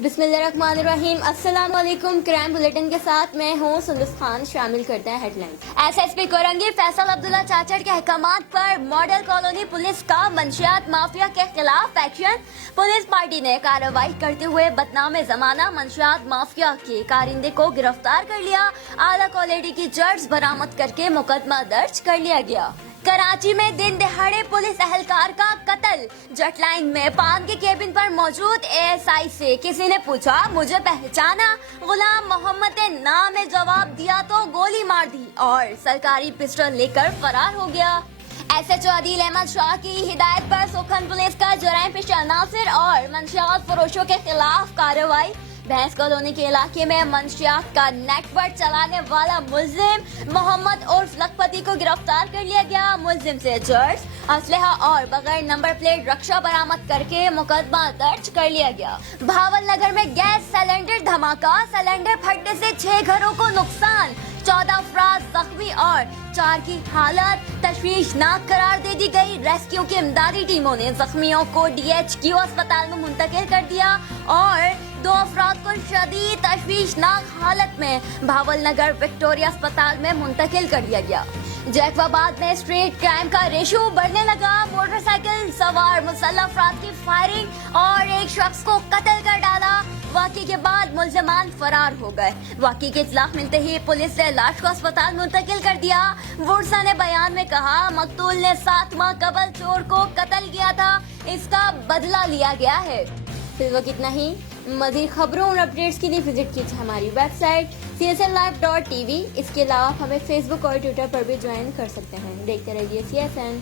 बिस्मिल्लाहिर्रहमानिर्रहीम। अस्सलाम वालेकुम। क्राइम बुलेटिन के साथ मैं हूँ सुंदस खान। शामिल करते हैं हेडलाइंस। एसएसपी कोरंगी फैसल अब्दुल्ला चाचड़ के अहकामात पर मॉडल कॉलोनी पुलिस का मंशियात माफिया के खिलाफ एक्शन। पुलिस पार्टी ने कार्रवाई करते हुए बदनाम जमाना मंशियात माफिया के कारिंदे को गिरफ्तार कर लिया। आला क्वालिटी की जर्स बरामद करके मुकदमा दर्ज कर लिया गया। कराची में दिन दहाड़े पुलिस एहलकार का कत्ल। जेट लाइन में पान के केबिन पर मौजूद एएसआई से किसी ने पूछा, मुझे पहचाना? गुलाम मोहम्मद ने नाम में जवाब दिया तो गोली मार दी और सरकारी पिस्टल लेकर फरार हो गया। एसएचओ आदिल अहमद शाह की हिदायत पर सुखन पुलिस का जराइम पेशा अनासर और मंशियात फरोशों के खिलाफ कार्रवाई। भैंस कॉलोनी के इलाके में मंशियात का नेटवर्क चलाने वाला मुल्जिम मोहम्मद उर्फ लखपति को गिरफ्तार कर लिया गया। मुल्जिम से जर्स, असलहा और बगैर नंबर प्लेट रक्षा बरामद करके मुकदमा दर्ज कर लिया गया। भावल नगर में गैस सिलेंडर धमाका। सिलेंडर फटने से 6 घरों को नुकसान, 14 अफराद जख्मी और 4 की हालत तशवीशनाक करार दे दी गई। रेस्क्यू की इमदादी टीमों ने जख्मियों को DHQ अस्पताल में मुंतकिल कर दिया और 2 अफराद को शदीद तशवीशनाक हालत में भावल नगर विक्टोरिया अस्पताल में मुंतकिल कर दिया गया। जैकबाबाद में स्ट्रीट क्राइम का रेशो बढ़ने लगा। मोटरसाइकिल सवार मुसल्लह अफराद की फायरिंग और एक शख्स को कत्ल कर डाला। वाक़े के बाद मुल्जिमान फरार हो गए। वाक़े की इत्तला मिलते ही पुलिस ने लाश को अस्पताल मुंतकिल कर दिया। वुरसा ने बयान में कहा, मकतूल ने 7 माह कबल चोर को कत्ल किया था, इसका बदला लिया गया है। फिर वक्त इतना ही। मज़ीद खबरों और अपडेट्स के लिए विजिट कीजिए हमारी वेबसाइट csnlive.tv। इसके अलावा हमें फेसबुक और ट्विटर पर भी ज्वाइन कर सकते हैं। देखते रहिए CSN।